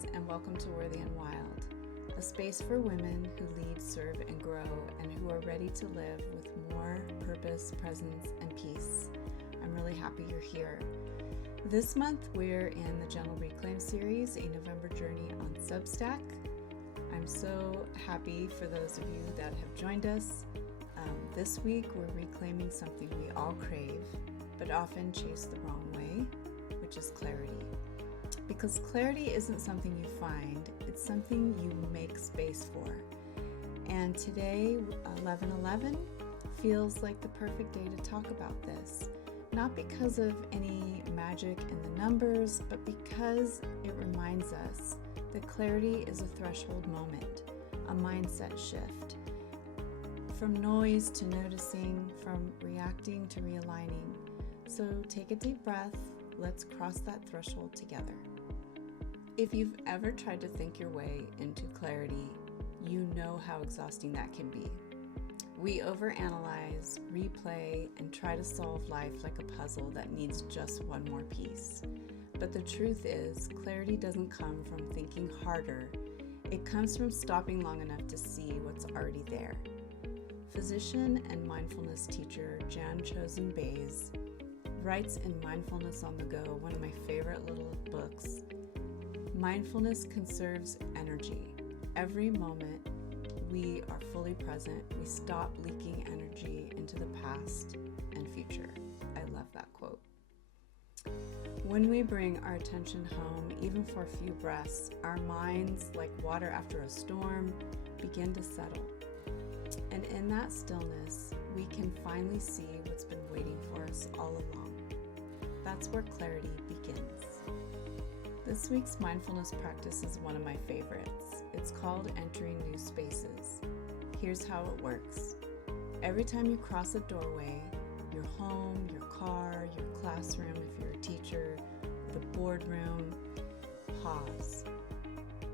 Greetings and welcome to Worthy and Wild, a space for women who lead, serve, and grow, and who are ready to live with more purpose, presence, and peace. I'm really happy you're here. This month we're in the Gentle Reclaim series, a November journey on Substack. I'm so happy for those of you that have joined us. This week we're reclaiming something we all crave, but often chase the wrong way, which is clarity. Because clarity isn't something you find, it's something you make space for. And today, 11/11, feels like the perfect day to talk about this. Not because of any magic in the numbers, but because it reminds us that clarity is a threshold moment, a mindset shift. From noise to noticing, from reacting to realigning. So take a deep breath, let's cross that threshold together. If you've ever tried to think your way into clarity, you know how exhausting that can be. We overanalyze, replay, and try to solve life like a puzzle that needs just one more piece. But the truth is, clarity doesn't come from thinking harder. It comes from stopping long enough to see what's already there. Physician and mindfulness teacher Jan Chozen writes in Mindfulness on the Go, one of my favorite little books. Mindfulness conserves energy. Every moment we are fully present, we stop leaking energy into the past and future. I love that quote. When we bring our attention home, even for a few breaths, our minds, like water after a storm, begin to settle. And in that stillness, we can finally see what's been waiting for us all along. That's where clarity begins. This week's mindfulness practice is one of my favorites. It's called Entering New Spaces. Here's how it works. Every time you cross a doorway, your home, your car, your classroom, if you're a teacher, the boardroom, pause.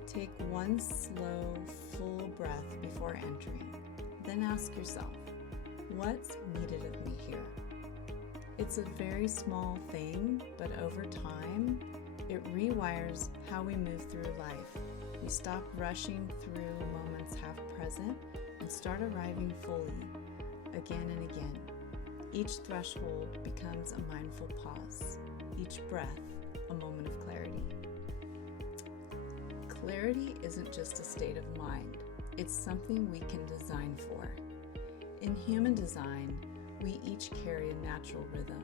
Take one slow, full breath before entering. Then ask yourself, what's needed of me here? It's a very small thing, but over time, it rewires how we move through life. We stop rushing through moments half present and start arriving fully, again and again. Each threshold becomes a mindful pause, each breath a moment of clarity. Clarity isn't just a state of mind, it's something we can design for. In human design, we each carry a natural rhythm.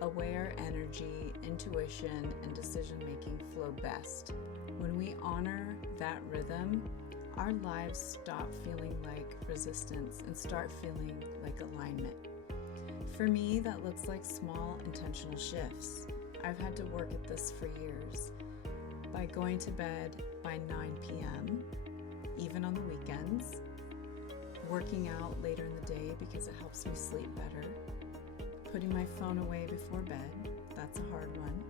Aware energy, intuition, and decision-making flow best. When we honor that rhythm, our lives stop feeling like resistance and start feeling like alignment. For me, that looks like small intentional shifts. I've had to work at this for years. By going to bed by 9 p.m., even on the weekends, working out later in the day because it helps me sleep better, putting my phone away before bed, that's a hard one,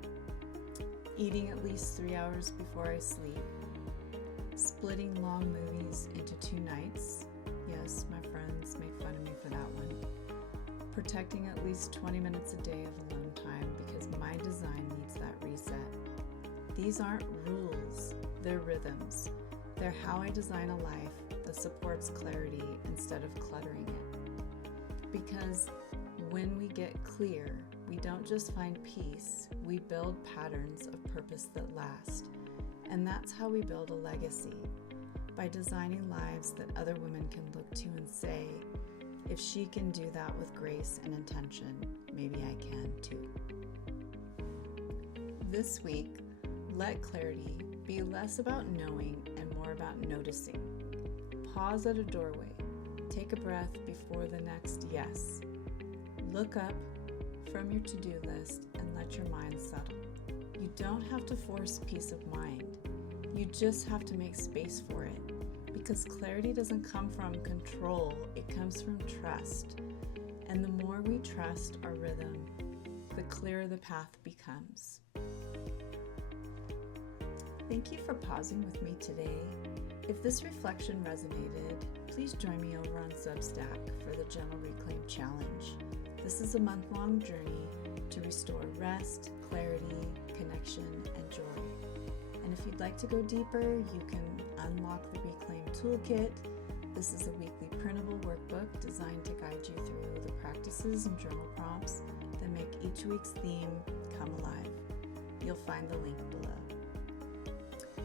eating at least 3 hours before I sleep, splitting long movies into 2 nights, yes, my friends make fun of me for that one, protecting at least 20 minutes a day of alone time because my design needs that reset. These aren't rules, they're rhythms. They're how I design a life that supports clarity instead of cluttering it. Because when we get clear, we don't just find peace, we build patterns of purpose that last. And that's how we build a legacy, by designing lives that other women can look to and say, if she can do that with grace and intention, maybe I can too. This week, let clarity be less about knowing and more about noticing. Pause at a doorway, take a breath before the next yes. Look up from your to-do list and let your mind settle. You don't have to force peace of mind. You just have to make space for it. Because clarity doesn't come from control, it comes from trust. And the more we trust our rhythm, the clearer the path becomes. Thank you for pausing with me today. If this reflection resonated, please join me over on Substack for the Gentle Reclaim Challenge. This is a month-long journey to restore rest, clarity, connection, and joy. And if you'd like to go deeper, you can unlock the Reclaim Toolkit. This is a weekly printable workbook designed to guide you through the practices and journal prompts that make each week's theme come alive. You'll find the link below.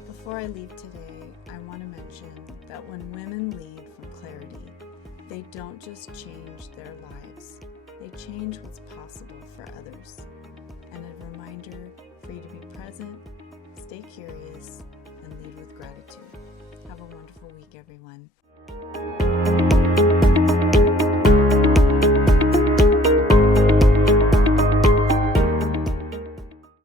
Before I leave today, I want to mention that when women lead from clarity, they don't just change their lives, they change what's possible for others. And a reminder for you to be present, stay curious, and lead with gratitude. Have a wonderful week, everyone.